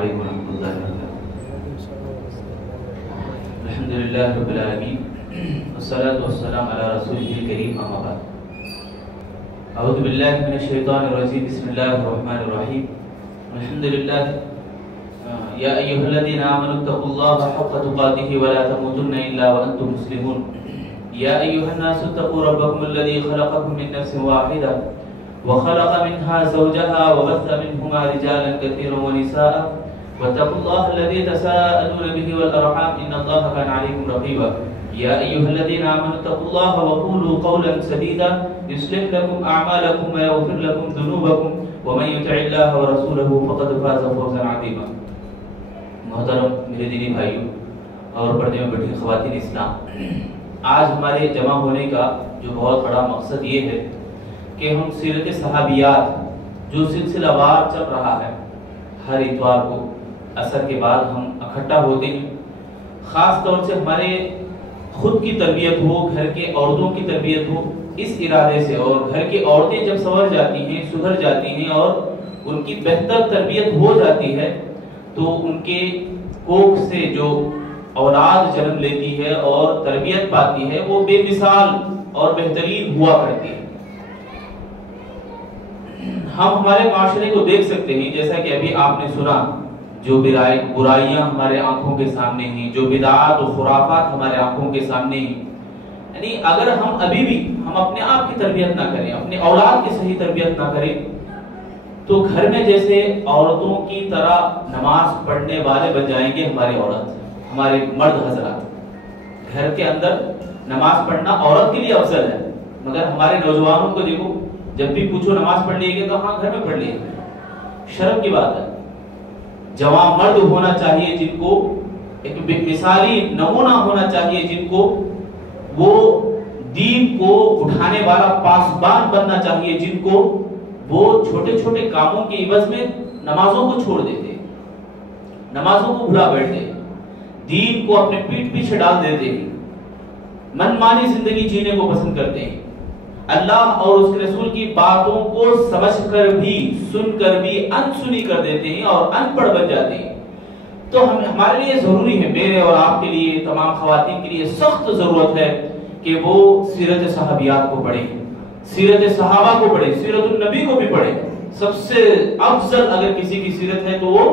علیکم ورحمۃ اللہ وبرکاتہ۔ الحمدللہ رب العالمین والصلاة والسلام علی رسولہ الکریم، اما بعد۔ اعوذ باللہ من الشیطان الرجیم، بسم اللہ الرحمن الرحیم۔ الحمدللہ یا ایھا الذین آمنوا اتقوا اللہ حق تقاتہ ولا تموتن الا وانتم مسلمون۔ یا ایھا الناس اتقوا ربکم الذی خلقکم من نفس واحدہ وخلق منها زوجها وبث منهما رجالا كثيرا ونساء واتقوا الله الذي تساءلون به والأرحام إن الله كان عليكم رقيبا يا أيها الذين آمنوا اتقوا الله وقولوا قولا سديدا يصلح لكم أعمالكم ويغفر لكم ذنوبكم ومن يطع الله ورسوله فقد فاز فوزا عظيما۔ محترم میرے دینی بھائیوں اور پردے میں بیٹھی خواتین اسلام، آج ہمارے جمع ہونے کا جو بہت بڑا مقصد یہ ہے کہ ہم سیرت صحابیات جو سلسلہ وار چل رہا ہے، ہر اتوار کو عصر کے بعد ہم اکٹھا ہوتے ہیں، خاص طور سے ہمارے خود کی تربیت ہو، گھر کے عورتوں کی تربیت ہو، اس ارادے سے، اور گھر کی عورتیں جب سنور جاتی ہیں، سدھر جاتی ہیں اور ان کی بہتر تربیت ہو جاتی ہے تو ان کے کوکھ سے جو اولاد جنم لیتی ہے اور تربیت پاتی ہے وہ بے مثال اور بہترین ہوا کرتی ہے۔ ہم ہمارے معاشرے کو دیکھ سکتے ہیں، جیسا کہ ابھی آپ نے سنا، جو برائیاں ہمارے آنکھوں کے سامنے ہیں، جو بدعات و خرافات ہمارے آنکھوں کے سامنے ہیں، یعنی اگر ہم ابھی بھی ہم اپنے آپ کی تربیت نہ کریں، اپنے اولاد کی صحیح تربیت نہ کریں، تو گھر میں جیسے عورتوں کی طرح نماز پڑھنے والے بن جائیں گے ہماری عورت، ہمارے مرد حضرات۔ گھر کے اندر نماز پڑھنا عورت کے لیے افضل ہے، مگر ہمارے نوجوانوں کو دیکھو، جب بھی پوچھو نماز پڑھ لیے گے تو ہاں گھر میں پڑھ لیے، شرم کی بات ہے۔ جوان مرد ہونا چاہیے جن کو ایک مثالی نمونہ ہونا چاہیے، جن کو وہ دین کو اٹھانے والا پاسبان بننا چاہیے، جن کو وہ چھوٹے چھوٹے کاموں کے عوض میں نمازوں کو چھوڑ دیتے، نمازوں کو بھلا بیٹھتے، دین کو اپنے پیٹھ پیچھے ڈال دیتے ہیں، من مانی زندگی جینے کو پسند کرتے ہیں، اللہ اور اس کے رسول کی باتوں کو سمجھ کر بھی، سن کر بھی انسنی کر دیتے ہیں اور ان پڑھ بن جاتے ہیں۔ تو ہمارے لیے ضروری ہے، میرے اور آپ کے لیے، تمام خواتین کے لیے سخت ضرورت ہے کہ وہ سیرت صحابیات کو پڑھیں، سیرت صحابہ کو پڑھیں، سیرت النبی کو بھی پڑھیں۔ سب سے افضل اگر کسی کی سیرت ہے تو وہ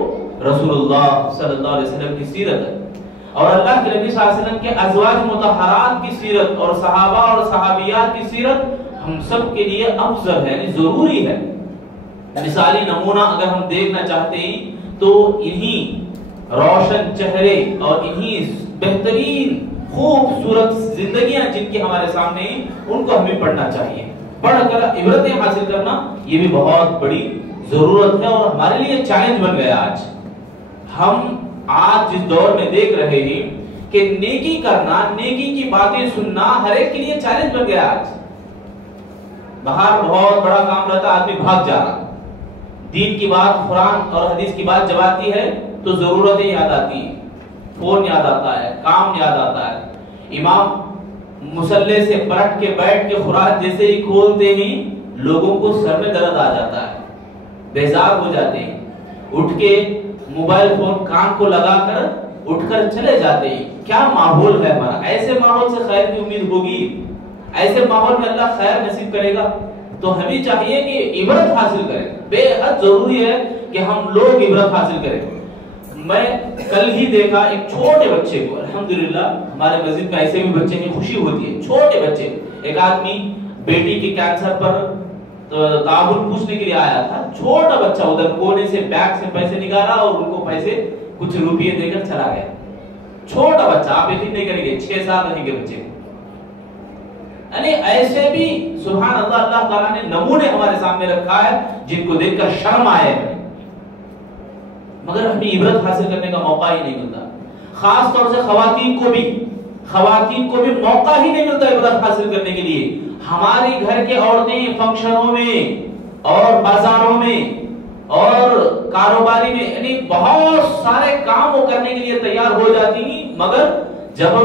رسول اللہ صلی اللہ علیہ وسلم کی سیرت ہے، اور اللہ کے نبی صلی اللہ علیہ وسلم کے ازواج مطہرات کی سیرت اور صحابہ اور صحابیات کی سیرت ہم سب کے لیے افضل ہے، یعنی ضروری ہے۔ مثالی نمونہ اگر ہم دیکھنا چاہتے ہیں تو انہی روشن چہرے اور انہی بہترین خوبصورت زندگیاں جن کی ہمارے سامنے ہیں، ان کو ہمیں پڑھنا چاہیے۔ پڑھ کر عبرتیں حاصل کرنا یہ بھی بہت بڑی ضرورت ہے، اور ہمارے لیے چیلنج بن گیا آج۔ ہم آج جس دور میں دیکھ رہے ہیں کہ نیکی کرنا، نیکی کی باتیں سننا ہر ایک کے لیے چیلنج بن گیا آج۔ باہر بہت بڑا کام رہتا، آدمی بھاگ جا رہا، دین کی بات، قرآن اور حدیث کی بات جب آتی ہے تو ضرورتیں یاد آتی ہیں، فون یاد آتا ہے، کام یاد آتا ہے۔ امام مصلی سے پلٹ کے بیٹھ کے قرآن جیسے ہی کھولتے ہیں لوگوں کو سر میں درد آ جاتا ہے، بیزار ہو جاتے ہیں، اٹھ کے موبائل فون کان کو لگا کر اٹھ کر چلے جاتے ہیں۔ کیا ماحول ہے ہمارا! ایسے ماحول سے خیر کی امید ہوگی، ایسے ماحول میں اللہ خیر نصیب کرے گا؟ تو ہمیں چاہیے کہ عبرت حاصل کریں، بے حد ضروری ہے کہ ہم لوگ عبرت حاصل کریں۔ میں کل ہی دیکھا ایک چھوٹے بچے کو، الحمدللہ ہمارے مسجد میں ایسے بھی بچے ہیں، خوشی ہوتی ہے، چھوٹے بچے، ایک آدمی بیٹی کے کینسر پر تعاون پوچھنے کے لیے آیا تھا، چھوٹا بچہ ادھر کونے سے بیگ سے پیسے نکالا اور ان کو پیسے کچھ روپیے دے کر چلا گیا، چھوٹا بچہ، آپ یقین نہیں کریں گے 6 سال رہیں گے بچے۔ یعنی ایسے بھی سبحان اللہ، اللہ تعالیٰ نے نمونے ہمارے سامنے رکھا ہے جن کو دیکھ کر شرم آئے، مگر ہمیں عبرت حاصل کرنے کا موقع ہی نہیں ملتا۔ خاص طور سے خواتین کو بھی موقع ہی نہیں ملتا عبرت حاصل کرنے کے لیے۔ ہماری گھر کے عورتیں فنکشنوں میں اور بازاروں میں اور کاروباری میں، یعنی بہت سارے کام وہ کرنے کے لیے تیار ہو جاتی ہیں، مگر جب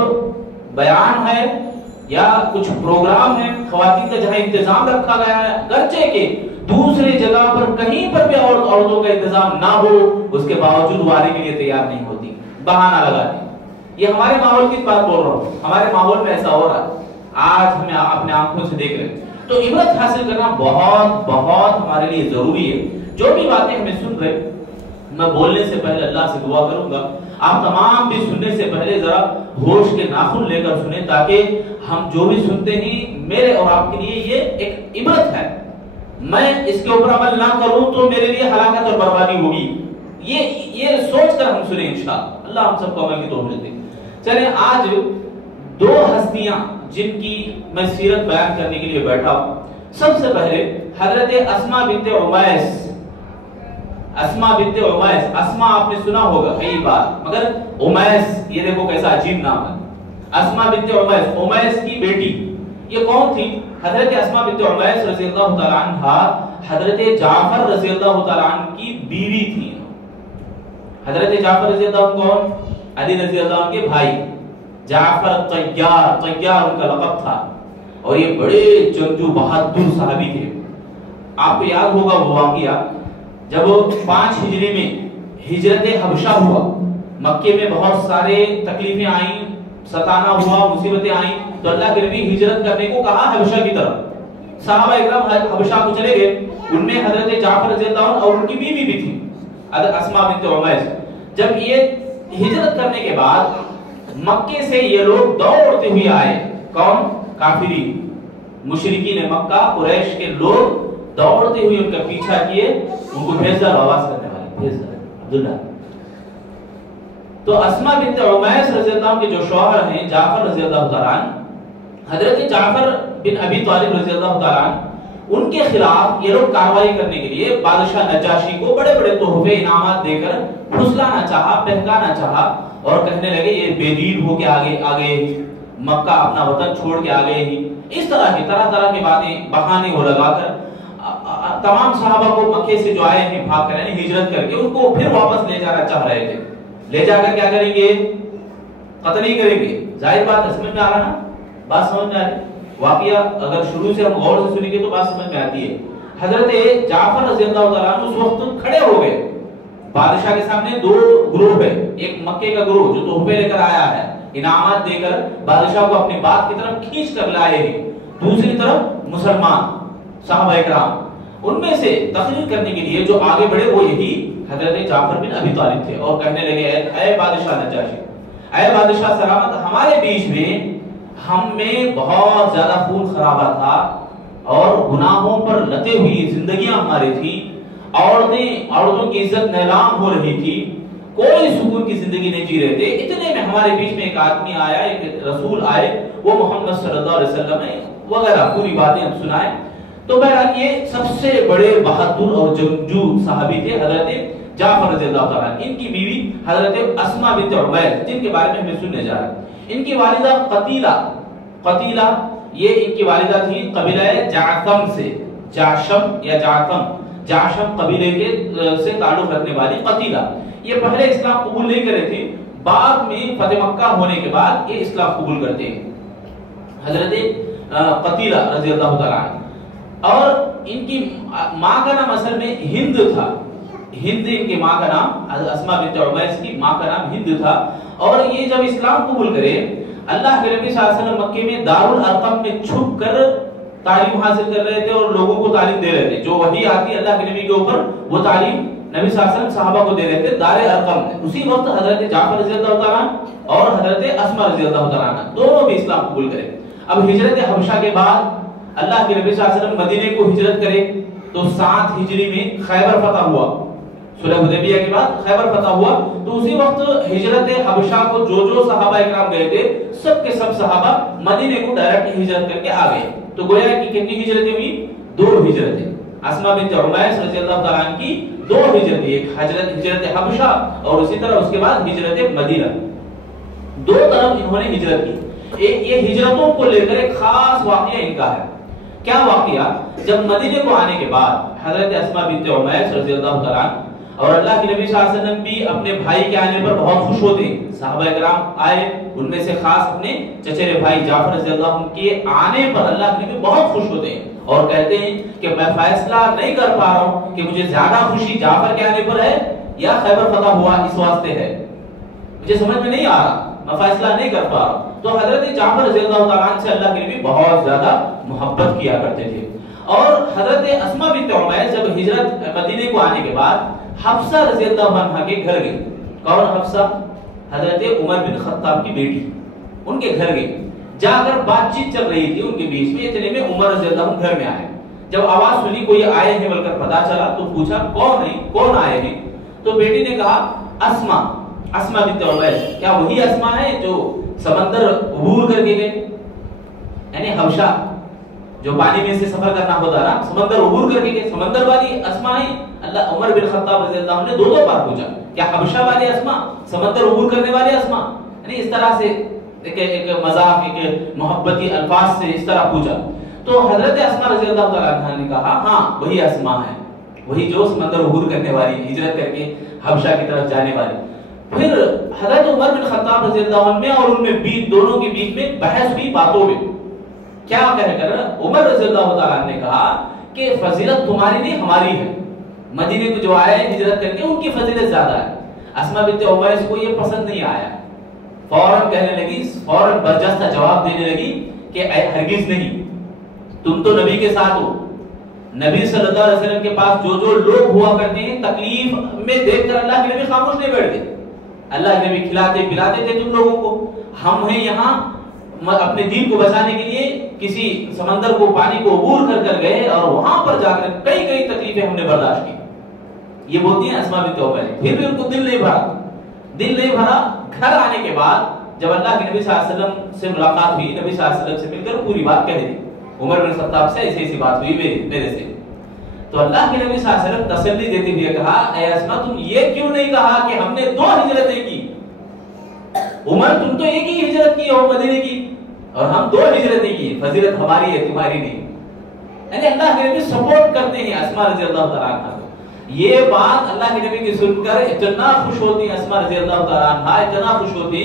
بیان ہے یا کچھ پروگرام ہے، خواتین کا جہاں انتظام رکھا گیا ہے گرچہ کے، دوسری جگہ پر کہیں پر بھی عورتوں کا انتظام نہ ہو، اس کے باوجود وہ آنے کے لیے تیار نہیں ہوتی، بہانہ لگاتی۔ یہ ہمارے ماحول کی بات بول رہا ہوں، ہمارے ماحول میں ایسا ہو رہا ہے، آج ہمیں اپنے آنکھوں سے دیکھ رہے ہیں۔ تو عبرت حاصل کرنا بہت بہت ہمارے لیے ضروری ہے۔ جو بھی باتیں ہمیں سن رہے، میں بولنے سے پہلے اللہ سے دعا کروں گا آپ تمام بھی سننے سے پہلے ذرا ہوش کے ناخن لے کر سنیں، تاکہ ہم جو بھی سنتے ہیں میرے اور آپ کے لیے یہ ایک عبرت ہے۔ میں اس کے اوپر عمل نہ کروں تو میرے لیے ہلاکت اور بربادی ہوگی، یہ سوچ کر ہم سنیں انشاءاللہ۔ اللہ ہم سب کو عمل کی توفیق دے۔ چلیں آج دو ہستیاں جن کی میں سیرت بیان کرنے کے لیے بیٹھا ہوں۔ سب سے پہلے حضرت اسماء بنت عمیس۔ اسماء بنت عمیس، اسماء آپ نے سنا ہوگا کئی بار، مگر عمیس یہ دیکھو کیسا عجیب نام ہے۔ اسماء بنت عمیس، عمیس کی بیٹی، یہ کون تھی؟ حضرت اسماء بنت عمیس رضی اللہ تعالی عنہا حضرت جعفر رضی اللہ تعالی عنہ کی بیوی تھی۔ حضرت جعفر رضی اللہ عنہ کون؟ علی رضی اللہ عنہ کے بھائی، جعفر طیار، طیار ان کا لقب تھا، اور یہ بڑے جنگجو بہادر صحابی تھے۔ آپ کو یاد ہوگا وہ واقعہ جب 5 ہجری میں ہجرت حبشہ ہوا، مکے میں بہت سارے تکلیفیں آئیں، ستانا ہوا، مصیبتیں آئیں، تو اللہ کے نبی ہجرت کرنے کو کہا حبشہ کی طرف۔ صحابہ اکرام حبشہ کو چلے گئے، ان میں حضرت جعفر رضی اللہ عنہ اور ان کی بیوی بھی تھی حضرت اسماء بنت عمیس۔ جب یہ ہجرت کرنے کے بعد مکے سے یہ لوگ دوڑتے ہوئے آئے، کون؟ کافرین، مشرکین مکہ، قریش کے لوگ دوڑتے ہوئے ان کا پیچھا کیے، ان کو بھیجدار آواز کرنے والے، بھیجدار عبداللہ۔ تو اسماء بنت عمیس رضی اللہ عنہ کے جو شوہر ہیں جعفر رضی اللہ تعالیٰ عنہ، حضرت جعفر بن ابی طالب رضی اللہ تعالیٰ عنہ، ان کے خلاف یہ لوگ کارروائی کرنے کے لیے بادشاہ نجاشی کو بڑے بڑے تحفے انعامات دے کر پھسلانا چاہا، بہکانا چاہا، اور کہنے لگے یہ بے دین ہو کے آگے مکہ اپنا وطن چھوڑ کے آگے ہی، اس طرح کی طرح کی باتیں بہانے وہ لگا کر تمام صحابہ کو مکے سے جو آئے ہیں بھاگ کر، یعنی ہجرت کر کے، ان کو پھر واپس لے جانا چاہ رہے تھے۔ لے جا کر کیا کریں گے؟ قتل ہی کریں گے۔ ظاہر بات ہے، سمجھ میں آ رہا نا؟ بات سمجھ میں آ رہی؟ واقعہ اگر شروع سے ہم غور سے سنیں گے تو بات سمجھ میں آتی ہے۔ حضرت جعفر رضی اللہ تعالیٰ عنہ اس وقت کھڑے ہو گئے، بادشاہ کے سامنے دو گروہ ہے، ایک مکے کا گروہ جو تحفے لے کر آیا ہے، انعامات دے کر بادشاہ کو اپنی بات کی طرف کھینچ کر لائے ہیں، دوسری طرف مسلمان صحابہ اکرام، ان میں سے تقریر کرنے کے لیے جو آگے بڑھے وہ یہی حضرت جعفر بن ابی طالب تھے، اور کہنے لگے اے بادشاہ نجاشی، اے بادشاہ سلامت، ہمارے بیچ میں ہم میں بہت زیادہ خون خرابہ تھا اور گناہوں پر لتے ہوئی زندگیاں ہماری تھی، عورتوں کی عزت نیلام ہو رہی تھی، کوئی سکون کی زندگی نہیں جی رہے تھے، اتنے میں ہمارے بیچ میں ایک آدمی آیا، ایک رسول آئے، وہ محمد صلی اللہ علیہ وسلم ہے وغیرہ پوری باتیں ہم سنائے۔ تو بہرحال یہ سب سے بڑے بہادر اور جنگجو صحابی تھے حضرت جعفر رضی اللہ تعالیٰ، ان کی بیوی حضرت اسماء بنت عمیس، جن کے بارے میں ہمیں سننے جا رہے ہیں۔ ان کی والدہ قتیلہ، یہ ان کی والدہ تھی قبیلہ جعثم سے، جعشم یا جعشم قبیلے کے سے تعلق رکھنے والی قتیلہ۔ یہ پہلے اسلام قبول نہیں کرے تھے، بعد میں فتح مکہ ہونے کے بعد یہ اسلام قبول کرتے ہیں، حضرت قتیلہ رضی اللہ تعالیٰ عنہ۔ اور ان کی ماں کا نام اصل میں ہند تھا، ہند ان کی ماں کا نام، اسماء بنت عمیس کی ماں کا نام ہند تھا۔ اور یہ جب اسلام قبول کرے، اللہ کے نبی صلی اللہ علیہ وسلم مکے میں دارالارقم میں چھپ کر تعلیم حاصل کر رہے تھے اور لوگوں کو تعلیم دے رہے تھے، جو وحی آتی اللہ کے نبی کے اوپر وہ تعلیم نبی صلی اللہ علیہ وسلم صحابہ کو دے رہے تھے دار ارقم میں۔ اسی وقت حضرت جعفر رضی اللہ تعالیٰ اور حضرت اسماء رضی اللہ تعالیٰ دونوں بھی اسلام قبول کرے۔ اب ہجرت حبشہ کے بعد اللہ کے نبی صلی اللہ علیہ وسلم مدینے کو ہجرت کرے تو 7 ہجری میں خیبر فتح ہوا، صلح حدیبیہ کے بعد خیبر فتح ہوا۔ تو اسی وقت ہجرت حبشہ کو جو صحابہ اکرام گئے تھے، سب کے سب صحابہ مدینے کو ڈائریکٹ ہجرت کر کے آ گئے۔ تو گویا کہ کتنی ہجرتیں ہوئی؟ 2 ہجرتیں۔ اسماء بنت عمیس رضی اللہ تعالیٰ عنہ کی 2 ہجرتیں، ایک ہجرت حبشہ اور اسی طرح اس کے بعد ہجرت مدینہ، 2 طرف انہوں نے ہجرت کی۔ یہ ہجرتوں کو لے کر ایک خاص واقعہ ان کا ہے۔ کیا واقعہ؟ جب مدینے کو آنے کے بعد حضرت اسماء بنت عمیس رضی اللہ تعالیٰ عنہ اور اللہ کے نبی صلی اللہ علیہ وسلم بھی اپنے بھائی کے آنے پر بہت خوش ہوتے ہیں۔ صحابہ کرام آئے، ان میں سے خاص اپنے چچیرے بھائی جعفر رضی اللہ عنہ کے آنے پر اللہ کے نبی بہت خوش ہوتے ہیں اور کہتے ہیں کہ میں فیصلہ نہیں کر پا رہا ہوں کہ مجھے زیادہ خوشی جعفر کے آنے پر ہے یا خیبر فتح ہوا اس واسطے ہے، مجھے سمجھ میں نہیں آ رہا، میں فیصلہ نہیں کر پا رہا ہوں۔ تو حضرت جعفر رضی اللہ تعالیٰ عنہ سے اللہ کے نبی بہت زیادہ محبت کیا کرتے تھے۔ اور حضرت اسماء بنت عمیس جب ہجرت مدینے کو آنے کے بعد حفصہ رضی اللہ عنہ کے گھر گئی۔ کون حفصہ؟ حضرت عمر بن خطاب کی بیٹی، ان کے گھر گئی، جا کر بات چیت چل رہی تھی ان کے بیچ میں، اتنے میں عمر رضی اللہ عنہ گھر میں آئے۔ جب آواز سنی کوئی آئے ہیں بول کر پتا چلا تو پوچھا کون آئے ہیں؟ تو بیٹی نے کہا اسماء بنت عمیس۔ کیا وہی اسماء ہے جو سمندر عبور کر کے گئے؟ یعنی حبشہ جو پانی میں سے سفر کرنا ہوتا نا، سمندر عبور کر کے گئے، سمندر والی اسماء ہی؟ اللہ عمر بن خطاب رضی اللہ عنہ نے دو بار پوچھا، کیا حبشہ والے اسماء، سمندر عبور کرنے والے اسماء؟ یعنی اس طرح سے ایک مذاق، ایک محبتی الفاظ سے اس طرح پوچھا۔ تو حضرت اسماء رضی اللہ تعالیٰ عنہ نے کہا ہاں وہی اسماء ہے، وہی جو سمندر عبور کرنے والی، ہجرت کر کے حبشہ کی طرف جانے والی۔ پھر حضرت عمر بن خطاب رضی اللہ عنہ میں اور ان میں دونوں کے بیچ میں بحث ہوئی باتوں میں۔ کیا کہہ کر عمر رضی اللہ تعالیٰ نے کہا کہ فضیلت تمہاری نہیں ہماری ہے، مدینے کو جو آئے ہجرت کر کے ان کی فضیلت زیادہ ہے۔ اسماء بنت عمیس کو یہ پسند نہیں آیا، فوراً کہنے لگی، فوراً برجستہ جواب دینے لگی کہ ہرگز نہیں، تم تو نبی کے ساتھ ہو، نبی صلی اللہ علیہ وسلم کے پاس جو لوگ ہوا کرتے ہیں تکلیف میں دیکھ کر اللہ کے نبی خاموش نہیں بیٹھتے، اللہ کے نبی کھلاتے پلاتے تھے تم لوگوں کو، ہم ہیں یہاں اپنے دین کو بچانے کے لیے کسی سمندر کو، پانی کو عبور کر کر گئے اور وہاں پر جا کر کئی تکلیفیں ہم نے برداشت کی۔ یہ بولتی ہیں اسماء بنت عمیس۔ پھر بھی ان کو دل نہیں بھرا۔ گھر آنے کے بعد جب اللہ کے نبی صلی اللہ علیہ وسلم سے ملاقات ہوئی، نبی صلی اللہ علیہ وسلم سے مل کر پوری بات کہہ دی، عمر بن خطاب سے ایسی بات ہوئی میرے سے۔ تو اللہ کے نبی صلی اللہ علیہ وسلم تسلی دیتے ہوئے کہا اے اسماء تم یہ کیوں نہیں کہا کہ ہم نے 2 ہجرتیں کی؟ عمر تم تو ایک ہی ہجرت کی ہو مدینے کی، اور ہم 2 ہجرتیں کی، فضیلت ہماری ہے تمہاری نہیں۔ یعنی اللہ کے نبی سپورٹ کرتے ہیں اسماء رضی اللہ تعالیٰ عنہ کو۔ یہ بات اللہ کے نبی کی سن کر اتنا خوش ہوتی ہیں اسماء رضی اللہ تعالیٰ عنہ، اتنا خوش ہوتی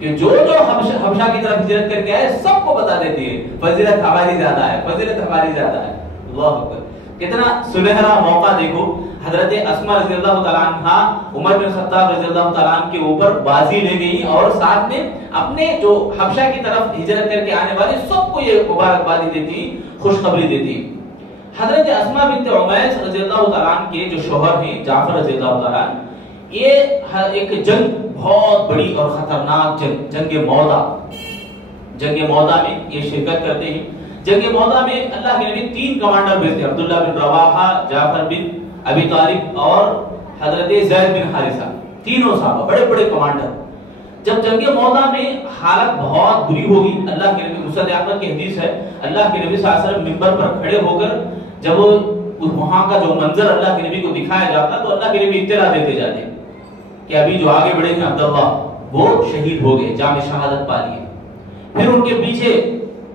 کہ جو حبشہ کی طرف ہجرت کر کے آئے سب کو بتا دیتی ہے فضیلت ہماری زیادہ ہے، فضیلت ہماری زیادہ ہے۔ اللہ اکبر، کتنا سنہرا موقع دیکھو، حضرت اسماء رضی اللہ تعالیٰ عنہ عمر بن خطاب رضی اللہ تعالیٰ عنہ کے اوپر بازی لے گئی اور ساتھ میں اپنے جو حبشہ کی طرف ہجرت کر کے آنے والے سب کو یہ مبارکبادی دیتی، خوشخبری دیتی۔ حضرت اسماء بنت عمیس رضی اللہ تعالیٰ عنہ کے جو شوہر ہیں جعفر رضی اللہ تعالیٰ عنہ، یہ ایک جنگ، بہت بڑی اور خطرناک جنگ مودا میں یہ شرکت کرتے ہیں۔ جنگ مودا میں اللہ کے نبی 3 کمانڈر بھیجتے، عبداللہ بن رواحہ، جعفر بن ابی طالب اور حضرت زید بن حارثہ، تینوں صحابہ بڑے بڑے کمانڈر۔ جب جنگ مودا میں حالت بہت بری ہوگی، اللہ کے نبی، مسند احمد کی حدیث ہے، اللہ کے نبی صلی اللہ علیہ وسلم منبر پر کھڑے ہو کر جب وہاں کا جو منظر اللہ کے نبی کو دکھایا جاتا تو اللہ کے نبی اطلاع دیتے جاتے کہ ابھی جو آگے بڑھے ہیں عبداللہ وہ شہید ہو گئے، جام شہادت پا لیے۔ پھر ان کے پیچھے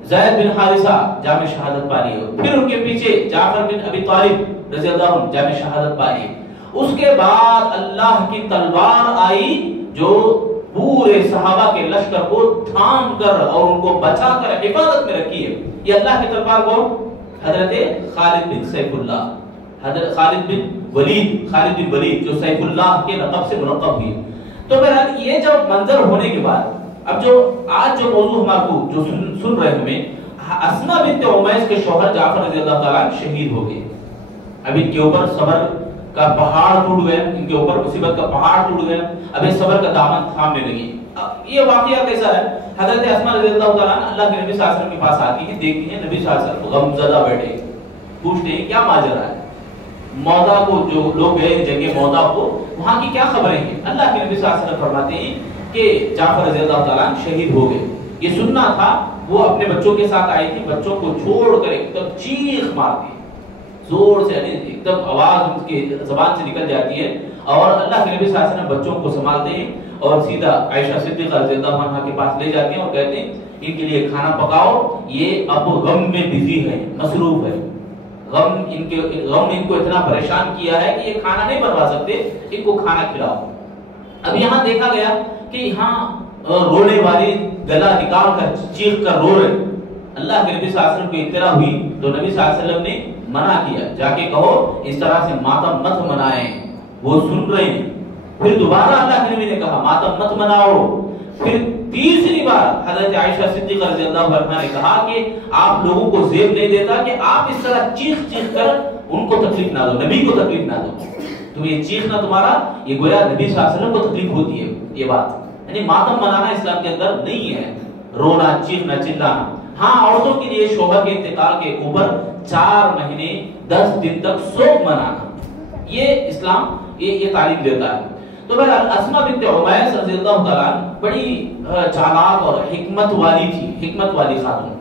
زید بن حارثہ جام شہادت پا لیے، پھر ان کے پیچھے جعفر بن ابی طالب رضی اللہ عنہ جام شہادت پا لیے۔ اس کے بعد اللہ کی تلوار آئی جو پورے صحابہ کے لشکر کو تھام کر اور ان کو بچا کر حفاظت میں رکھی ہے۔ یہ اللہ کی تلوار کو حضرت خالد بن سیف اللہ، حضرت خالد بن ولید جو سیف اللہ کے لقب سے مرقب ہوئی۔ تو بہرحال یہ جب منظر ہونے کے بعد اب جو آج جو موضوع ہمارے کو جو سن رہے ہمیں، اسماء بنت عمیس کے شوہر جعفر رضی اللہ تعالیٰ شہید ہو گئے۔ اب ان کے اوپر صبر کا پہاڑ ٹوٹ گیا، ان کے اوپر مصیبت کا پہاڑ ٹوٹ گیا، اب صبر کا دامن تھامنے لگی۔ یہ واقعہ کیسا ہے؟ حضرت اسماء رضی اللہ تعالیٰ اللہ کے نبی صلی اللہ علیہ وسلم کے پاس آتی ہیں، دیکھتی ہیں نبی صلی اللہ علیہ وسلم غم زدہ بیٹھے، پوچھتے ہیں کیا ماجرا ہے؟ مودا کو جو لوگ گئے جنگ مودا کو، وہاں کی کیا خبریں ہیں؟ اللہ کے نبی صلی اللہ علیہ وسلم فرماتے ہیں کہ جعفر رضی اللہ تعالیٰ شہید ہو گئے۔ یہ سننا تھا، وہ اپنے بچوں کے ساتھ آئی تھی، بچوں کو چھوڑ کر ایک دم چیخ مارتی ہے، زور سے، ایک دم آواز ان کی زبان سے نکل جاتی ہے، اور اللہ کے نبی صلی اللہ علیہ وسلم بچوں کو سنبھالتے ہیں اور سیدھا عائشہ صدیقہ رضی اللہ عنہا کے پاس لے جاتے ہیں اور کہتے ہیں ان کے لیے کھانا پکاؤ، یہ اب غم میں بزی ہے، مصروف ہے، غم ان کو اتنا پریشان کیا ہے کہ یہ کھانا نہیں بنوا سکتے، ان کو کھانا کھلاؤ۔ اب یہاں دیکھا گیا کہ یہاں رونے والی گلا نکال کر چیخ کر رو رہے، اللہ کے نبی صلی اللہ علیہ وسلم کو اطلاع ہوئی تو نبی صلی اللہ علیہ وسلم نے منع کیا، جا کے کہو اس طرح سے ماتم مت منائیں، وہ سن رہے ہیں۔ پھر دوبارہ اللہ کے نبی نے کہا ماتم مت مناؤ۔ پھر تیسری بار حضرت عائشہ صدیقہ رضی اللہ عنہا نے کہا کہ آپ لوگوں کو زیب نہیں دیتا کہ آپ اس طرح چیخ چیخ کر ان کو تکلیف نہ دو، نبی کو تکلیف نہ دو، تو یہ چیخنا تمہارا، یہ گویا نبی صلی اللہ علیہ وسلم کو تکلیف ہوتی ہے یہ بات، یعنی ماتم منانا اسلام کے اندر نہیں ہے، رونا چیخنا چلانا۔ ہاں عورتوں کے لیے شوہر کے انتقال کے اوپر 4 مہینے 10 دن تک سوگ منانا، یہ اسلام یہ تعلیم دیتا ہے۔ تو بہرحال اسماء بنت عمیس رضی اللہ تعالیٰ بڑی چالاک اور حکمت والی تھی، حکمت والی خاتون۔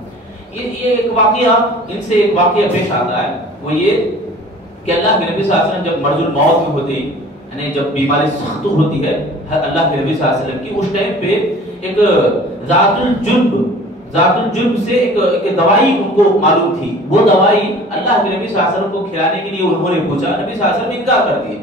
یہ ایک واقعہ، ان سے ایک واقعہ پیش آتا ہے، وہ یہ کہ اللہ کے نبی صلی اللہ علیہ وسلم جب مرض الموت میں ہوتے ہیں، یعنی جب بیماری سخت ہوتی ہے اللہ کے نبی صلی اللہ علیہ وسلم کی، اس ٹائم پہ ایک ذات الجنب سے ایک دوائی ان کو معلوم تھی، وہ دوائی اللہ کے نبی صلی اللہ علیہ وسلم کو کھلانے کے لیے انہوں نے پوچھا، نبی صلی اللہ علیہ وسلم انکار کر دیے،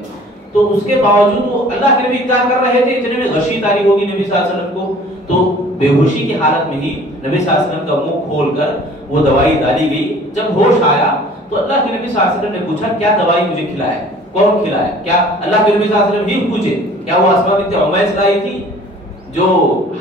تو اس کے باوجود وہ اللہ کے نبی انکار کر رہے تھے، اتنے میں غشی طاری ہوگی نبی صلی اللہ علیہ وسلم کو، تو بے ہوشی کی حالت میں ہی نبی صلی اللہ علیہ وسلم کا منہ کھول کر وہ دوائی ڈالی گئی۔ جب ہوش آیا تو اللہ کے نبی صلی اللہ علیہ وسلم نے پوچھا کیا دوائی مجھے کھلایا، کون کھلایا؟ کیا اللہ کے نبی صلی اللہ علیہ وسلم ہی پوچھے کیا وہ اسماء بنت عمیس لائی تھی جو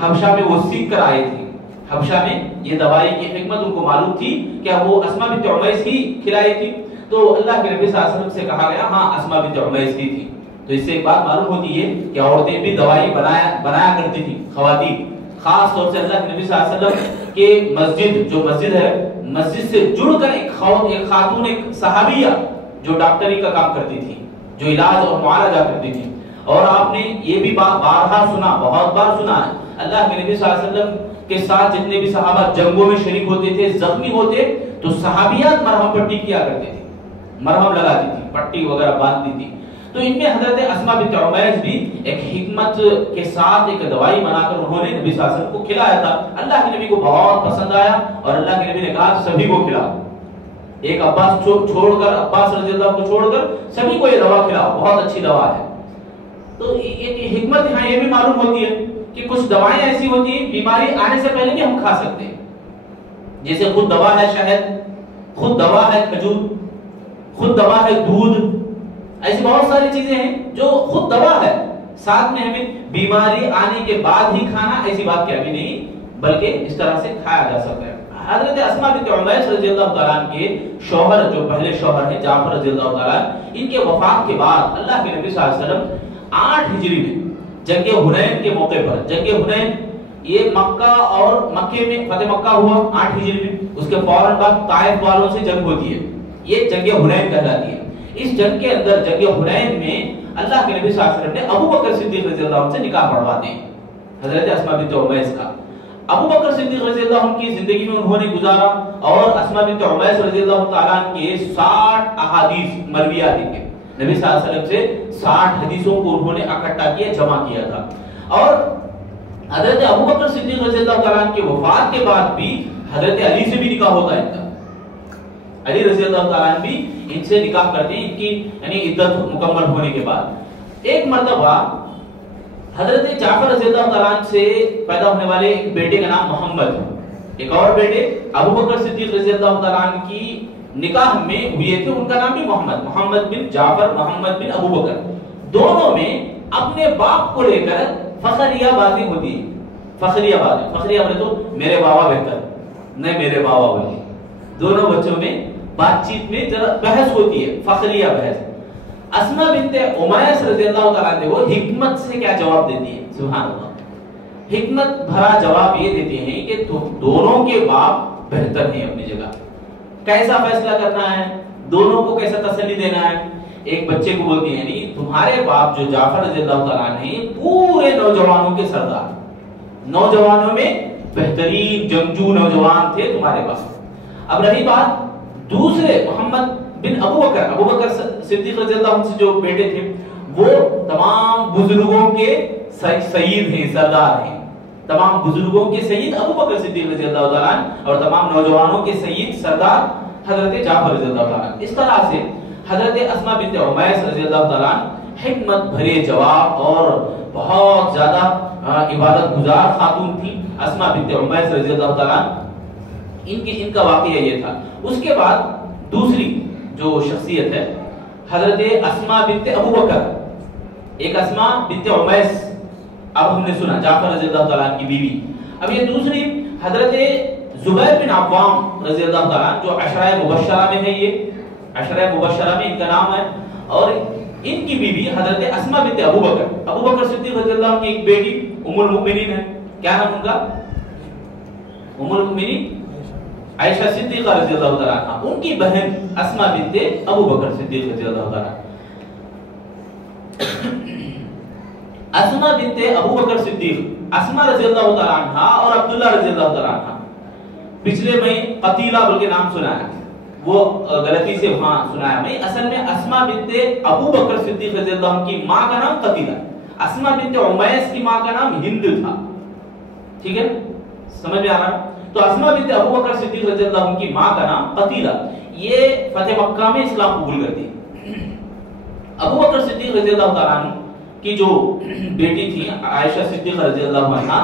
حبشہ میں وہ سیکھ کر آئی تھی، حبشہ میں یہ دوائی کی حکمت ان کو معلوم تھی، کیا وہ اسماء بنت عمیس ہی کھلائی تھی؟ تو اللہ کے نبی صلی اللہ علیہ وسلم سے کہا گیا ہاں اسماء بنت عمیس ہی تھی۔ تو اس سے ایک بات معلوم ہوتی ہے کہ عورتیں بھی دوائی بنایا کرتی تھی، خواتین، خاص طور سے اللہ کے نبی صلی اللہ علیہ وسلم کے مسجد، جو مسجد ہے، مسجد سے جڑ کر ایک خاتون، ایک صحابیہ جو ڈاکٹری کا کام کرتی تھی، جو علاج اور معالجہ کرتی تھی۔ اور آپ نے یہ بھی بارہا سنا، بہت بار سنا ہے، اللہ کے نبی صلی اللہ علیہ وسلم کے ساتھ جتنے بھی صحابہ جنگوں میں شریک ہوتے تھے، زخمی ہوتے تو صحابیات مرہم پٹی کیا کرتے تھے، مرہم لگاتی تھی، پٹی وغیرہ باندھتی تھی۔ تو ان میں حضرت اسماء بنت عمیس بھی ایک حکمت کے ساتھ ایک دوائی بنا کر انہوں نے نبی صلی اللہ علیہ وسلم کو کھلایا تھا، اللہ کے نبی کو بہت پسند آیا اور اللہ کے نبی نے کہا سبھی کو کھلاؤ، ایک عباس چھوڑ کر، عباس رضی اللہ کو چھوڑ کر سبھی کو یہ دوا کھلاؤ، بہت اچھی دوا ہے۔ تو ایک حکمت یہاں یہ بھی معلوم ہوتی ہے کہ کچھ دوائیں ایسی ہوتی ہیں بیماری آنے سے پہلے بھی ہم کھا سکتے ہیں، جیسے خود دوا ہے شہد، خود دوا ہے کھجور، خود دوا ہے دودھ، ایسی بہت ساری چیزیں ہیں جو خود دوا ہے، ساتھ میں ہمیں بیماری آنے کے بعد ہی کھانا ایسی بات کیا بھی نہیں، بلکہ اس طرح سے کھایا جا سکتا ہے۔ حضرت اسماء بنت عمیس رضی اللہ تعالیٰ عنہ کے شوہر، جو پہلے شوہر ہیں جعفر رضی اللہ تعالیٰ عنہ، ان کے وفات کے بعد اللہ کے نبی صلی اللہ علیہ وسلم 8 ہجری میں جنگ حنین کے موقع پر، جنگ حنین یہ مکہ اور مکے میں فتح مکہ ہوا 8 ہجری میں، اس کے فوراً بعد طائف والوں سے جنگ ہوتی ہے، یہ جنگ حنین کہلاتی ہے۔ اس جنگ کے اندر، جنگ حنین میں اللہ کے نبی صلی اللہ علیہ وسلم نے ابو بکر صدیق رضی اللہ عنہ سے نکاح پڑھواتے ہیں حضرت اسماء بنت عمیس کا۔ ابو بکر صدیق رضی اللہ عنہ کی زندگی میں انہوں نے گزارا اور اسماء بنت عمیس رضی اللہ تعالیٰ عنہ کے 60 احادیث مرویات ہیں، نبی صلی اللہ علیہ وسلم سے 60 حدیثوں کو انہوں نے اکٹھا کیا، جمع کیا تھا۔ اور حضرت ابو بکر صدیق رضی اللہ تعالیٰ عنہ کی وفات کے بعد بھی حضرت علی سے بھی نکاح ہوتا ہے ان کا، علی رضی اللہ تعالیٰ عنہ بھی ان سے نکاح کرتے ہیں، ان کی یعنی عدت مکمل ہونے کے بعد۔ ایک مرتبہ حضرت جعفر رضی اللہ تعالیٰ عنہ سے پیدا ہونے والے ایک بیٹے کا نام محمد، ایک اور بیٹے ابو بکر صدیق رضی اللہ تعالیٰ عنہ کی نکاح میں ہوئے تھے، ان کا نام بھی محمد بن جعفر، محمد بن ابو بکر۔ دونوں میں اپنے باپ کو لے کر فخریہ باتیں ہوتی ہیں، فخریہ بولے تو میرے بابا بہتر، نہیں میرے بابا بولے، دونوں بچوں میں بات چیت میں ذرا بحث ہوتی ہے، فخریہ بحث۔ اسماء بنت عمیس رضی اللہ تعالیٰ عنہ وہ حکمت سے کیا جواب دیتی ہے، سبحان اللہ، حکمت بھرا جواب یہ دیتے ہیں کہ دونوں کے باپ بہتر ہیں اپنی جگہ، کیسا فیصلہ کرنا ہے، دونوں کو کیسا تسلی دینا ہے۔ ایک بچے کو بولتی ہیں نہیں تمہارے باپ جو جعفر رضی اللہ تعالیٰ عنہ ہیں پورے نوجوانوں کے سردار، نوجوانوں میں بہترین جنگجو نوجوان تھے تمہارے پاس۔ اب رہی بات دوسرے محمد بن ابو بکر صدیق رضی اللہ عنہ سے جو بیٹے تھے، وہ تمام بزرگوں کے سید ہیں، سردار ہیں، تمام بزرگوں کے سید ابو بکر صدیق رضی اللہ تعالیٰ عنہ اور تمام نوجوانوں کے سید سردار حضرت جعفر رضی اللہ تعالیٰ عنہ۔ اس طرح سے حضرت اسماء بنت عمیس رضی اللہ تعالیٰ عنہ حکمت بھرے جواب اور بہت زیادہ عبادت گزار خاتون تھی۔ اسماء بنت عمیس رضی اللہ تعالیٰ عنہ ان کا واقعہ یہ تھا. اس کے بعد دوسری جو شخصیت ہے حضرت اسماء بنت ابو بکر. ایک اسماء بنت عمیس اب ہم نے سنا جعفر رضی اللہ تعالیٰ عنہ کی بیوی. اب یہ دوسری حضرت زبیر بن عوام رضی اللہ تعالیٰ عنہ جو عشرہ مبشرہ میں ہے. یہ عشرہ مبشرہ میں ان کا نام ہے. اور ان کی بیوی حضرت اسماء بنت ابو بکر. ابو بکر صدیق رضی اللہ عنہ کی ایک بیٹی ام المؤمنین ہے. کیا نام ان کا؟ ام المؤمنین عائشہ صدیقہ رضی اللہ تعالیٰ عنہ. ان کی بہن اسماء بنت ابو بکر صدیق رضی اللہ تعالیٰ عنہ. اسماء بنت ابو بکر صدیق, اسماء رضی اللہ تعالیٰ عنہ اور عبداللہ رضی اللہ تعالیٰ عنہ. پچھلے میں قتیلہ بول کے نام سنا ہے, وہ غلطی سے وہاں سنایا میں. اصل میں اسماء بنت ابو بکر صدیق رضی اللہ عنہ کی ماں کا نام قتیلہ, اسماء بنت عمیس کی ماں کا نام ہند تھا. ٹھیک ہے, سمجھ میں آ رہا ہے؟ تو اسماء بنت ابو بکر صدیق رضی اللہ عنہ کی ماں کا نام قتیلہ. یہ فتح مکہ میں اسلام قبول کرتی. ابو بکر صدیق رضی اللہ تعالیٰ عنہ کی جو بیٹی تھی عائشہ صدیقہ رضی اللہ عنہ,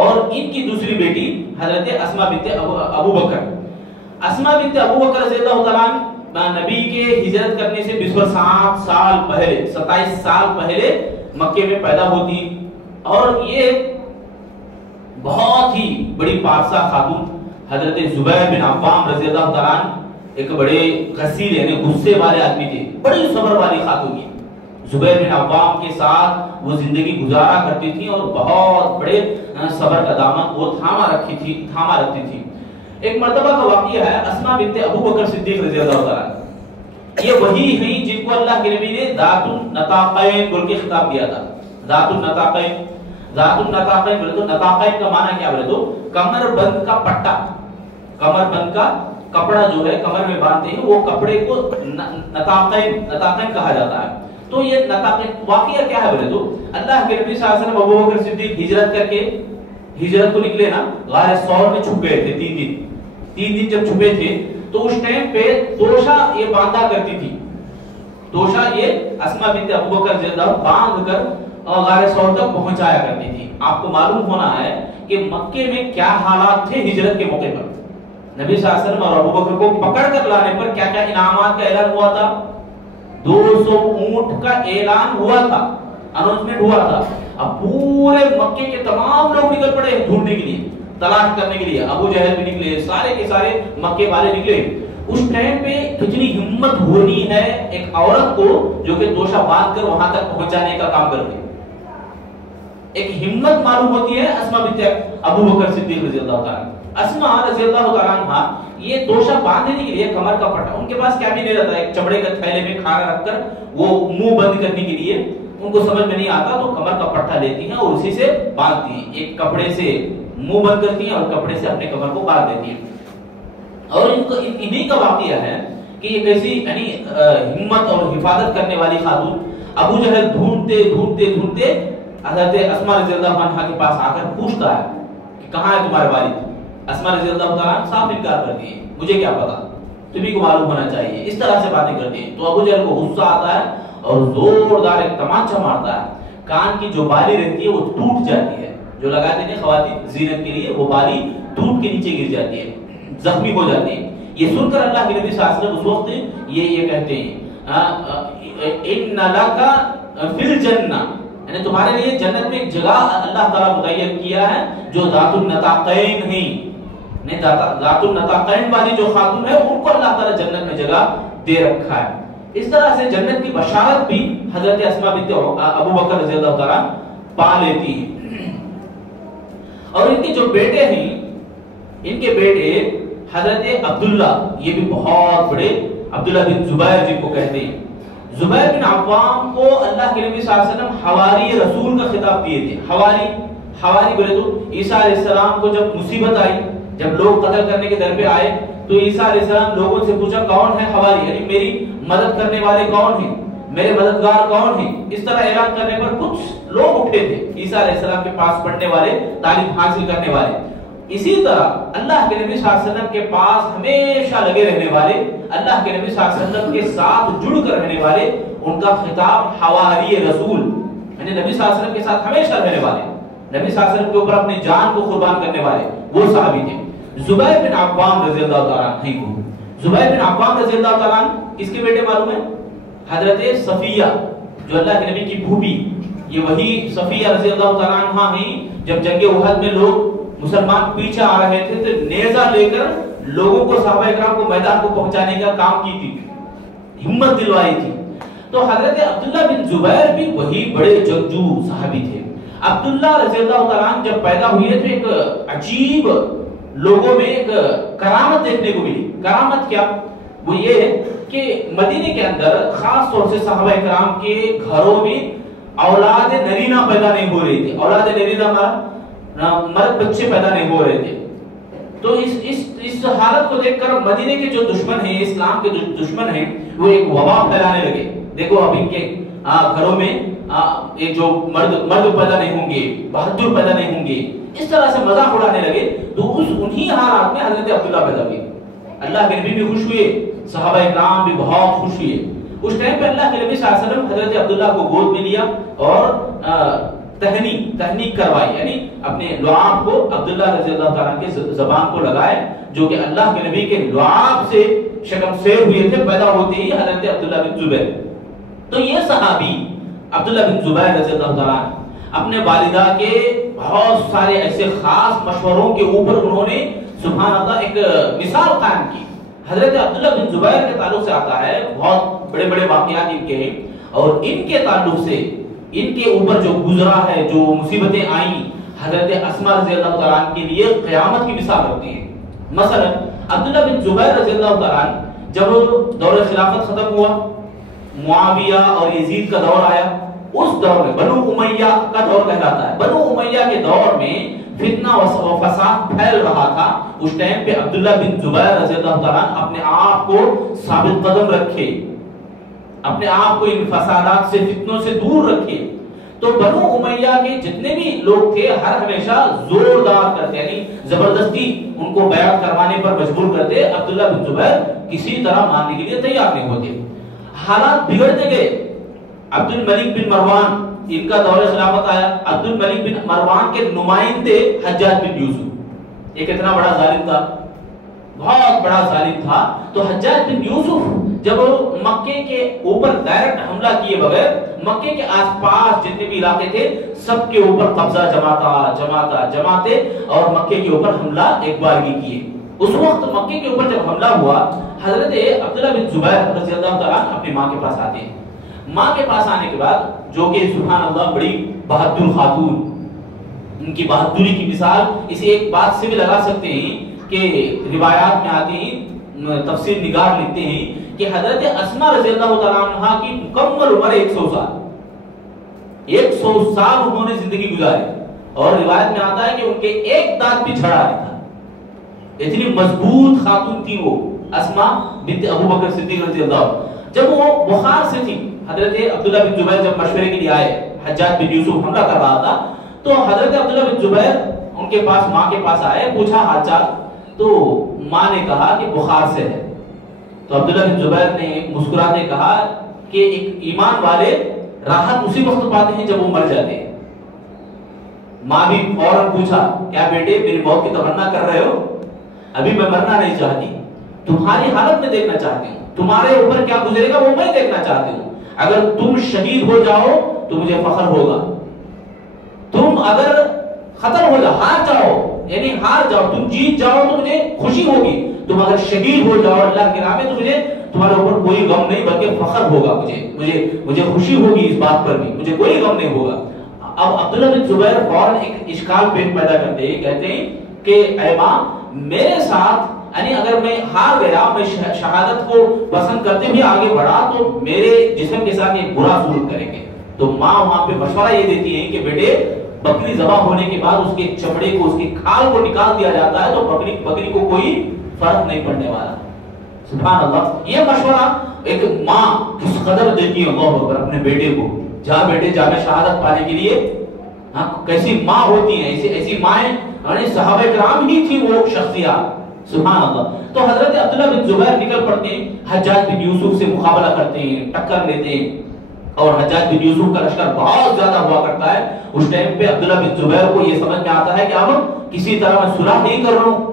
اور ان کی دوسری بیٹی حضرت اسماء بنت ابو بکر. اسماء بنت ابو بکر رضی اللہ تعالیٰ عنہ نبی کے ہجرت کرنے سے 7 سال پہلے 27 سال پہلے مکے میں پیدا ہوتی. اور یہ بہت ہی بڑی پارسا خاتون حضرت زبیر بن عوام رضی اللہ تعالیٰ عنہ ایک بڑے غصیر یعنی غصے والے آدمی تھے, بڑی صبر والی خاتون تھی. زبیر بن عوام کے ساتھ وہ زندگی گزارا کرتی تھی اور بہت بڑے صبر کا دامن وہ تھاما رکھتی تھی. ایک مرتبہ کا واقعہ ہے اسماء بنت ابو بکر صدیق رضی اللہ تعالیٰ. یہ وہی ہیں جن کو اللہ کے نبی نے ذات النطاقین بول کے خطاب دیا تھا. ذات النطاقین بولے تو نطاقین کا معنی کیا بولے تو کمر بند کا پٹا, کمر بند کا کپڑا جو ہے کمر میں باندھتے ہیں وہ کپڑے کو نطاقین کہا جاتا ہے. تو یہ نطاقین واقعہ کیا ہے بولے تو اللہ کے نبی صلی اللہ علیہ وسلم ابو بکر صدیق ہجرت کر کے ہجرت کو نکلے نا, غار ثور میں چھپ گئے تھے 3 دن جب چھپے تھے تو اس ٹائم پہ توشہ یہ باندھا کرتی تھی. توشہ یہ اسماء بنت ابو بکر رضی اللہ باندھ کر غار ثور تک پہنچایا کرتی تھی. آپ کو معلوم ہونا ہے کہ مکے میں کیا حالات تھے ہجرت کے موقع پر. نبی صلی اللہ علیہ وسلم اور ابو بکر کو پکڑ کر لانے پر کیا کیا انعامات کا اعلان ہوا تھا. 200 اونٹ کا اعلان ہوا تھا, اناؤنسمنٹ ہوا تھا. اب پورے مکے کے تمام لوگ نکل پڑے ڈھونڈنے کے لیے, تلاش کرنے کے لیے. ابو جہل بھی نکلے, سارے کے سارے مکے والے نکلے. اس ٹائم پہ کتنی ہمت ہونی ہے ایک عورت کو جو کہ توشہ باندھ کر وہاں تک پہنچانے کا کام کرتی. ایک ہمت معلوم ہوتی ہے اسماء بنت ابو بکر صدیق رضی اللہ تعالیٰ. اسماء رضی اللہ تعالیٰ عنہ یہ توشہ باندھنے کے لیے کمر کا پٹا, ان کے پاس کیا بھی نہیں رہتا, ایک چمڑے کے تھیلے میں کھانا رکھ کر وہ منہ بند کرنے کے لیے ان کو سمجھ میں نہیں آتا تو کمر کا پٹا لیتی ہیں اور اسی سے باندھتی ہیں. ایک کپڑے سے منہ بند کرتی ہیں اور کپڑے سے اپنے کمر کو باندھ دیتی ہیں. اور ان کو انہی کا واقعہ ہے کہ یہ کیسی یعنی ہمت اور حفاظت کرنے والی خاتون. ابو جہل ڈھونڈتے حضرت اسماء رضی اللہ عنہا کے پاس آ کر پوچھتا ہے کہ کہاں ہے تمہارے والد. اسماء رضی اللہ تعالیٰ صاف انکار کرتی ہے, مجھے کیا پتا, تمہیں کو معلوم ہونا چاہیے. اس طرح سے باتیں کرتی ہیں. تو ابو جہل کو غصہ آتا ہے اور زوردار ایک تمانچہ مارتا ہے. کان کی جو بالی رہتی ہے وہ ٹوٹ جاتی ہے, جو لگاتے ہیں خواتین زینت کے لیے, وہ بالی ٹوٹ کے نیچے گر جاتی ہے, زخمی ہو جاتی ہے. یہ سن کر اللہ کے نبی صلی اللہ علیہ وسلم اس وقت یہ کہتے ہیں ان لک فی الجنہ, یعنی تمہارے لیے جنت میں ایک جگہ اللہ تعالیٰ متعین کیا ہے جو ذات النطاقین نہیں, ذات النطاقین والی جو خاتون ہے ان کو اللہ تعالیٰ جنت میں جگہ دے رکھا ہے. اس طرح سے جنت کی بشارت بھی حضرت اسماء بنت ابو بکر رضی اللہ تعالیٰ پا لیتی ہیں. اور ان کے جو بیٹے ہیں, ان کے بیٹے حضرت عبداللہ, یہ بھی بہت بڑے, عبداللہ بن زبیر جن کو کہتے ہیں. زبیر بن عوام کو اللہ کے نبی صلی اللہ علیہ وسلم حواری رسول کا خطاب دیے تھے. حواری بولے تو عیسیٰ علیہ السلام کو جب مصیبت آئی, جب لوگ قتل کرنے کے در پہ آئے تو عیسیٰ علیہ السلام لوگوں سے پوچھا کون ہے حواری, یعنی میری مدد کرنے والے کون ہیں, میرے مددگار کون ہیں. اس طرح اعلان کرنے پر کچھ لوگ اٹھے تھے عیسیٰ علیہ السلام کے پاس پڑھنے والے, تعلیم حاصل کرنے والے. اسی طرح اللہ کے نبی صلی اللہ علیہ وسلم کے پاس ہمیشہ لگے رہنے والے, اللہ کے نبی صلی اللہ علیہ وسلم کے ساتھ جڑ کر رہنے والے, ان کا خطاب حواری رسول, یعنی نبی صلی اللہ علیہ وسلم کے ساتھ ہمیشہ رہنے والے, نبی صلی اللہ علیہ وسلم کے اوپر اپنی جان کو قربان کرنے والے وہ صحابی تھے. زبیر بن عوام رضی اللہ تعالیٰ عنہ کو. زبیر بن عوام رضی اللہ تعالیٰ عنہ کس کے بیٹے معلوم ہے؟ حضرت صفیہ جو اللہ کے نبی کی پھوپھی. یہ وہی صفیہ رضی اللہ تعالیٰ عنہ ہیں جب جنگ احد میں لوگ مسلمان پیچھے آ رہے تھے تو نیزہ لے کر لوگوں کو صحابہ کرام کو میدان کو پہنچانے کا کام کی تھی, ہمت دلوائی تھی. تو حضرت عبداللہ بن زبیر بھی وہی بڑے جنگجو صحابی تھے. عبداللہ رضی اللہ تعالیٰ عنہ جب پیدا ہوئے تو ایک عجیب لوگوں میں ایک کرامت دیکھنے کو ملی. کرامت کیا؟ وہ یہ ہے کہ مدینے کے اندر خاص طور سے صحابہ کرام کے گھروں میں اولاد نرینہ پیدا نہیں ہو رہی تھی. اولاد نرینہ مرد بچے پیدا نہیں ہو رہے تھے. تو اس حالت کو دیکھ کر مدینے کے جو دشمن ہیں, اسلام کے دشمن ہیں, وہ ایک وبا پھیلانے لگے. دیکھو اب ان کے گھروں میں جو مرد پیدا نہیں ہوں گے, بہادر پیدا نہیں ہوں گے, اس طرح سے مذاق اڑانے لگے. تو انہی حالات میں حضرت عبداللہ پیدا ہوئے. اللہ کے نبی بھی خوش ہوئے, صحابہ اکرام بھی بہت خوش ہوئے. اس ٹائم پہ اللہ کے نبی صلی اللہ علیہ وسلم حضرت عبداللہ کو گود میں لیا اور تہنیک کروائی, یعنی اپنے لعاب کو عبداللہ رضی اللہ تعالیٰ کے زبان کو لگائے, جو کہ اللہ کے نبی کے لعاب سے شکم سیر ہوئے تھے پیدا ہوتے ہی حضرت عبداللہ بن زبیر. تو یہ صحابی عبداللہ بن زبیر رضی اللہ تعالیٰ اپنے والدہ کے بہت سارے ایسے خاص مشوروں کے اوپر انہوں نے سبحان اللہ ایک مثال قائم کی. حضرت عبداللہ بن زبیر کے تعلق سے آتا ہے, بہت بڑے بڑے واقعات ان کے ہیں, اور ان کے تعلق سے ان کے اوپر جو گزرا ہے, جو مصیبتیں آئیں, حضرت اسماء رضی اللہ تعالیٰ عنہ کے لیے قیامت کی مثال رکھتی ہیں. مثلا عبداللہ بن زبیر رضی اللہ تعالیٰ عنہ جب دور خلافت ختم ہوا, معاویہ اور یزید کا دور آیا, اس دور میں بنو امیہ کا دور کہلاتا ہے. بنو امیہ کے دور میں فتنہ و فساد پھیل رہا تھا. اس ٹائم پہ عبداللہ بن زبیر رضی اللہ تعالیٰ اپنے آپ کو ثابت قدم رکھے, اپنے آپ کو ان فسادات سے, فتنوں سے دور رکھے. تو بنو امیہ کے جتنے بھی لوگ تھے ہر ہمیشہ زوردار کرتے, یعنی زبردستی ان کو بیعت کروانے پر مجبور کرتے. عبداللہ بن زبیر کسی طرح ماننے کے لیے تیار نہیں ہوتے. حالات بگڑتے گئے. عبد الملک بن مروان ان کا دور خلافت آیا. عبد الملک بن مروان کے نمائندے حجاج بن یوسف, ایک اتنا بڑا ظالم تھا, بہت بڑا ظالم تھا. تو حجاج بن یوسف جب مکے کے اوپر ڈائریکٹ حملہ کیے بغیر مکے کے آس پاس جتنے بھی علاقے تھے سب کے اوپر قبضہ جماتے اور مکے کے اوپر حملہ ایک بار بھی کیے. اس وقت مکے کے اوپر جب حملہ ہوا, حضرت عبداللہ بن زبیر رضی اللہ تعالیٰ اپنی ماں کے پاس آتے ہیں. ماں کے پاس آنے کے بعد, جو کہ سبحان اللہ بڑی بہادر خاتون, ان کی بہادری کی مثال اسے ایک بات سے بھی لگا سکتے ہیں کہ روایات میں آتے ہیں, تفسیر نگار لکھتے ہیں کہ حضرت اسماء رضی اللہ تعالیٰ عنہ کی مکمل عمر 100 سال, 100 سال انہوں نے زندگی گزاری. اور روایت میں آتا ہے کہ ان کے ایک دانت بھی جھڑا نہیں تھا, اتنی مضبوط خاتون تھی وہ اسماء بنت ابو بکر صدیق رضی اللہ. جب وہ بخار سے تھی, حضرت عبداللہ بن زبیر جب مشورے کے لیے آئے, حجاج بن یوسف حملہ کر رہا تھا, تو حضرت عبداللہ بن زبیر ان کے پاس, ماں کے پاس آئے, پوچھا حال چال. تو ماں نے کہا کہ بخار سے ہے. تو عبداللہ بن زبیر نے مسکراتے کہا کہ ایک ایمان والے راحت اسی وقت پاتے ہیں جب وہ مر جاتے ہیں. ماں بھی فوراً پوچھا, کیا بیٹے میری موت کی تمنا کر رہے ہو؟ ابھی میں مرنا نہیں چاہتی, تمہاری حالت میں دیکھنا چاہتی ہوں, تمہارے اوپر کیا گزرے گا وہ میں دیکھنا چاہتی ہوں. اگر تم شہید ہو جاؤ تو مجھے فخر ہوگا, تم اگر ختم ہو جاؤ, ہار جاؤ, یعنی ہار جاؤ, تم جیت جاؤ تو مجھے خوشی ہوگی. تم اگر شہید ہو جاؤ اللہ کے راہ میں تو مجھے تمہارے اوپر کوئی غم نہیں بلکہ فخر ہوگا, مجھے خوشی ہوگی اس بات پر بھی, مجھے کوئی غم نہیں ہوگا. اب عبداللہ بن زبیر فوراً ایک اشکال پیدا کرتے ہیں, کہتے ہیں کہ اے ماں میرے ساتھ, یعنی اگر میں ہار گیا, میں شہادت کو پسند کرتے ہوئے آگے بڑھا تو میرے جسم کے ساتھ ایک برا سلوک کریں گے. تو ماں وہاں پہ مشورہ یہ دیتی ہے کہ بیٹے بکری ذبح ہونے کے بعد اس کے چمڑے کو, اس کی کھال کو نکال دیا جاتا ہے تو بکری کو کوئی فرق نہیں پڑنے والا. سبحان اللہ, یہ مشورہ ایک ماں کس قدر دیتی ہے اللہ اکبر اپنے بیٹے کو, جا بیٹے جا میں شہادت پانے کے لیے. کیسی ماں ہوتی ہیں, ایسی مائیں, یعنی صحابہ کرام ہی تھی وہ شخصیات. سبحان اللہ. تو حضرت عبداللہ بن زبیر نکل پڑتے ہیں, حجاج بن یوسف سے مقابلہ کرتے ہیں, ٹکر لیتے ہیں, اور حجاج بن یوسف کا لشکر بہت زیادہ ہوا کرتا ہے. اس ٹائم پہ عبداللہ بن زبیر کو یہ سمجھ میں آتا ہے کہ اب کسی طرح میں صلح نہیں کر رہا ہوں,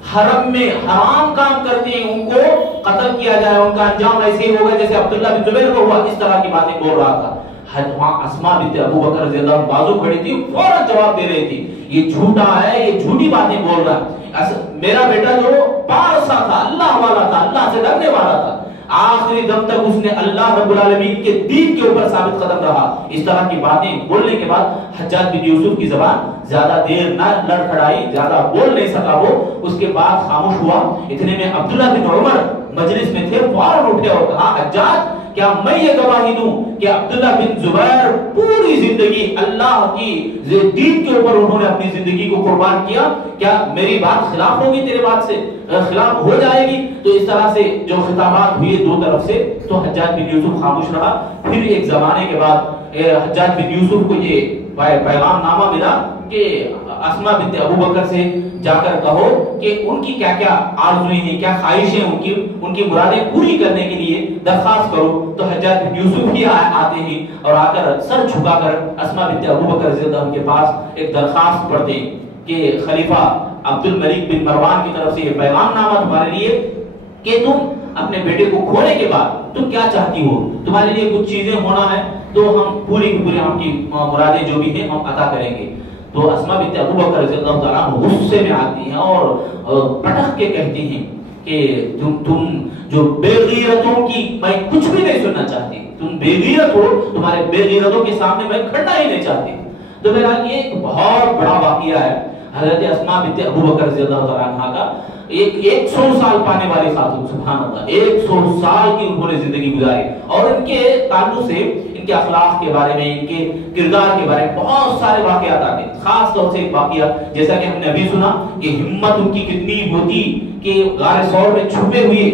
حرم میں حرام کام کرتے ہیں ان کو قتل کیا جائے، ان کا انجام ایسے ہی ہوگا جیسے عبداللہ بن زبیر کو ہوا، اس طرح کی باتیں بول رہا تھا۔ وہاں اسماء بنت ابو بکر رضی اللہ عنہ بازو کھڑی تھی، فوراً جواب دے رہی تھی یہ جھوٹا ہے، یہ جھوٹی باتیں بول رہا ہے، میرا بیٹا جو پارسا تھا، اللہ والا تھا، اللہ سے ڈرنے والا تھا، آخری دم تک اس نے اللہ رب العالمین کے دین کے اوپر ثابت قدم رہا۔ اس طرح کی باتیں بولنے کے بعد حجاج بن یوسف کی زبان زیادہ دیر نہ لڑکھڑائی، زیادہ بول نہیں سکا وہ، اس کے بعد خاموش ہوا۔ اتنے میں عبداللہ بن عمر مجلس میں تھے، فوراً اٹھے اور کہا حجاج کیا میں یہ گواہی دوں کہ عبداللہ بن زبیر پوری زندگی اللہ کی دین کے اوپر انہوں نے اپنی زندگی کو قربان کیا، کیا میری بات خلاف ہوگی، تیرے بات سے خلاف ہو جائے گی؟ تو اس طرح سے جو خطابات ہوئے دو طرف سے، تو حجاج بن یوسف خاموش رہا۔ پھر ایک زمانے کے بعد حجاج بن یوسف کو یہ پیغام نامہ ملا کہ اسماء بنت ابو بکر سے جا کر کہو کہ ان کی کیا کیا آرزویں ہیں، کیا خواہشیں، ان کی مرادیں پوری کرنے کے لیے درخواست کرو۔ تو حجاج بن یوسف بھی آتے ہیں اور آ کر سر جھکا کر اسماء بنت ابو بکر رضی اللہ عنہ کے پاس ایک درخواست پڑھتے ہیں کہ خلیفہ عبد الملک بن مروان کی طرف سے یہ پیغام نامہ تمہارے لیے کہ تم اپنے بیٹے کو کھونے کے بعد تم کیا چاہتی ہو، تمہارے لیے کچھ چیزیں ہونا ہے تو ہم پوری کی پوری ہم کی مرادیں جو بھی ہیں ہم عطا کریں گے۔ تو اسماء بنت ابو بکر رضی اللہ تعالیٰ عنہ غصے میں آتی ہیں اور پٹخ کے کہتی ہیں کہ تم جو بے غیرتوں کی میں کچھ بھی نہیں سننا چاہتی، تم بے غیرت ہو، تمہارے بے غیرتوں کے سامنے میں کھڑنا ہی نہیں چاہتی۔ تو میرا یہ ایک بہت بڑا واقعہ ہے حضرت اسماء بنت ابو بکر رضی اللہ تعالیٰ عنہ کا، ایک 100 سال پانے والی خاتون، سبحان اللہ، 100 سال کی انہوں نے زندگی گزاری، اور ان کے تعلق سے ان کے اخلاق کے بارے میں، ان کے کردار کے بارے میں بہت سارے واقعات آتے ہیں۔ خاص طور سے ایک واقعہ جیسا کہ ہم نے ابھی سنا کہ ہمت ان کی کتنی ہوتی کہ غار ثور میں چھپے ہوئے،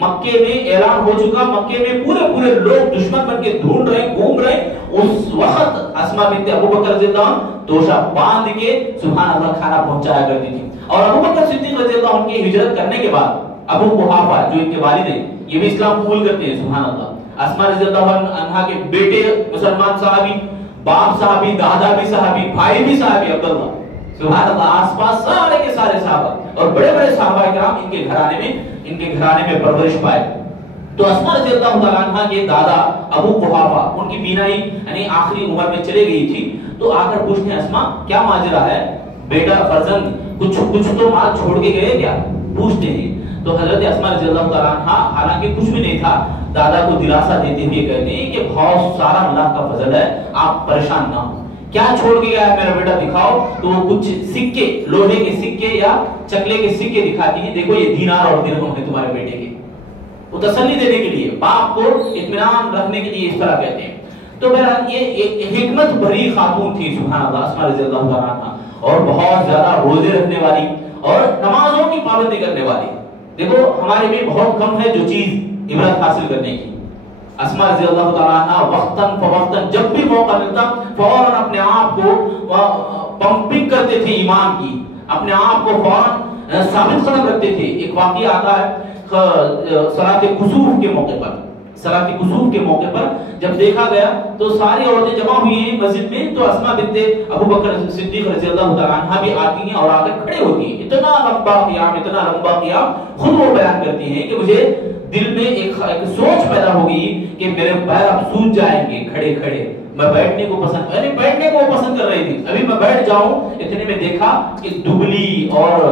مکے میں اعلان ہو چکا، مکے میں پورے لوگ دشمن بن کے ڈھونڈ رہے، گھوم رہے، اس وقت اسماء بنت ابو بکر رضی اللہ عنہ توشہ باندھ کے سبحان اللہ کھانا پہنچایا کرتی تھی۔ اور ابو بکر صدیق رضی اللہ عنہ کی ہجرت کرنے کے بعد ابو قحافہ جو ان کے والد ہیں یہ بھی اسلام قبول کرتے ہیں، سبحان اللہ۔ اسماء رضی اللہ عنہا کے بیٹے مسلمان صحابی، باپ صحابی، دادا بھی صحابی، بھائی بھی صحابی عبداللہ، سبحان اللہ، آس پاس سارے کے سارے صحابہ اور بڑے بڑے صحابہ کرام ان کے گھرانے میں پرورش پائے۔ تو اسماء رضی اللہ تعالیٰ عنہ کے دادا ابو قحافہ، ان کی بینائی یعنی آخری عمر میں چلے گئی تھی، تو آ کر پوچھتے ہیں اسماء کیا ماجرا ہے، بیٹا فرزند کچھ تو مال چھوڑ کے گئے کیا، پوچھتے ہیں۔ تو حضرت اسماء رضی اللہ تعالیٰ عنہ حالانکہ کچھ بھی نہیں تھا، دادا کو دلاسا دیتے ہوئے کہتے ہیں کہ بہت سارا اللہ کا فضل ہے، آپ پریشان نہ ہوں، کیا چھوڑ کے گیا ہے میرا بیٹا دکھاؤ؟ تو وہ کچھ سکے، لوہے کے سکے یا چکلے کے سکے دکھاتی ہیں، دیکھو یہ دینار اور درہم ہے تمہارے بیٹے کے، وہ تسلی دینے کے لیے، باپ کو اطمینان رکھنے کے لیے اس طرح کہتے ہیں۔ تو بہرحال یہ ایک حکمت بھری خاتون تھی سبحان اللہ اسماء رضی اللہ تعالیٰ عنہ، اور بہت زیادہ روزے رکھنے والی اور نمازوں کی پابندی کرنے والی۔ دیکھو ہمارے بھی بہت کم ہے جو چیز عبرت حاصل کرنے کی۔ اسماء رضی اللہ تعالیٰ عنہ وقتاً فوقتاً جب بھی موقع ملتا فوراً اپنے آپ کو پمپنگ کرتے تھے ایمان کی، اپنے آپ کو فوراً ثابت قدم رکھتے تھے۔ ایک واقعہ آتا ہے صلاۃ کسوف کے موقع پر، صلاۃ کسوف کے موقع پر جب دیکھا گیا تو ساری عورتیں جمع ہوئی ہیں مسجد میں، تو اسماء بنت ابو بکر صدیق رضی اللہ تعالیٰ عنہ بھی آتی ہیں اور آ کر کھڑے ہوتی ہیں۔ اتنا لمبا قیام خود وہ بیان کرتی ہیں کہ مجھے دل میں ایک سوچ پیدا ہوگی کہ میرے پیر اب سوج جائیں گے کھڑے کھڑے، میں بیٹھنے کو پسند کر رہی تھی، ابھی میں بیٹھ جاؤں، اتنے میں دیکھا کہ دبلی اور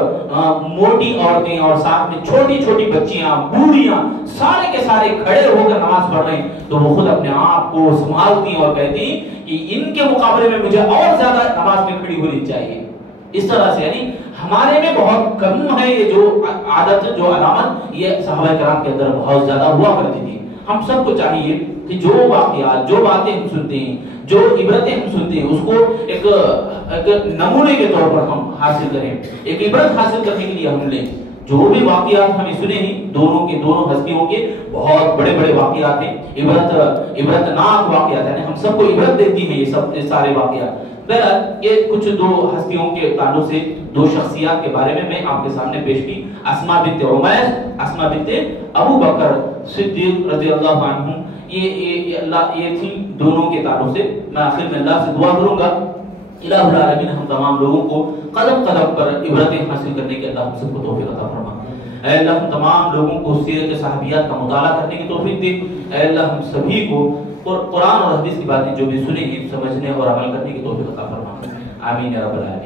موٹی عورتیں اور ساتھ میں چھوٹی چھوٹی بچیاں، بوڑھیاں، سارے کے سارے کھڑے ہو کر نماز پڑھ رہے ہیں، تو وہ خود اپنے آپ کو سنبھالتی اور کہتی کہ ان کے مقابلے میں مجھے اور زیادہ نماز میں کھڑی ہونی چاہیے۔ اس طرح سے یعنی ہمارے میں بہت کم ہے یہ جو عادت، جو علامت یہ صحابہ کرام کے اندر بہت زیادہ ہوا کرتی تھی۔ ہم سب کو چاہیے کہ جو واقعات، جو باتیں ہم سنتے ہیں، جو عبرتیں ہم سنتے ہیں، اس کو ایک نمونے کے طور پر ہم حاصل کریں، ایک عبرت حاصل کرنے کے لیے ہم لیں۔ جو بھی واقعات ہمیں سنے ہیں دونوں ہستیوں کے بہت بڑے بڑے واقعات ہیں، عبرتناک واقعات ہیں، ہم سب کو عبرت دیتی ہیں یہ سارے واقعات۔ بہرحال یہ کچھ دو ہستیوں کے تعلق سے دو شخصیات کے بارے میں آپ کے سامنے پیش کی، اسماء بنت عمیس، اسماء بنت ابو بکر صدیق رضی اللہ عنہ، یہ تھی دونوں کے تعلق سے۔ میں آخر میں اللہ سے دعا کروں گا الہ العالمین ہم تمام لوگوں کو قدم قدم پر عبرتیں حاصل کرنے کی اللہ ہم سب کو توفیق عطا فرما۔ اے اللہ ہم تمام لوگوں کو سیرت صحابیات کا مطالعہ کرنے کی توفیق دے۔ اے اللہ ہم سبھی کو قرآن اور حدیث کی باتیں جو بھی سنیں ہیں سمجھنے اور عمل کرنے کی توفیق عطا فرما۔ آمین یا رب العالمین۔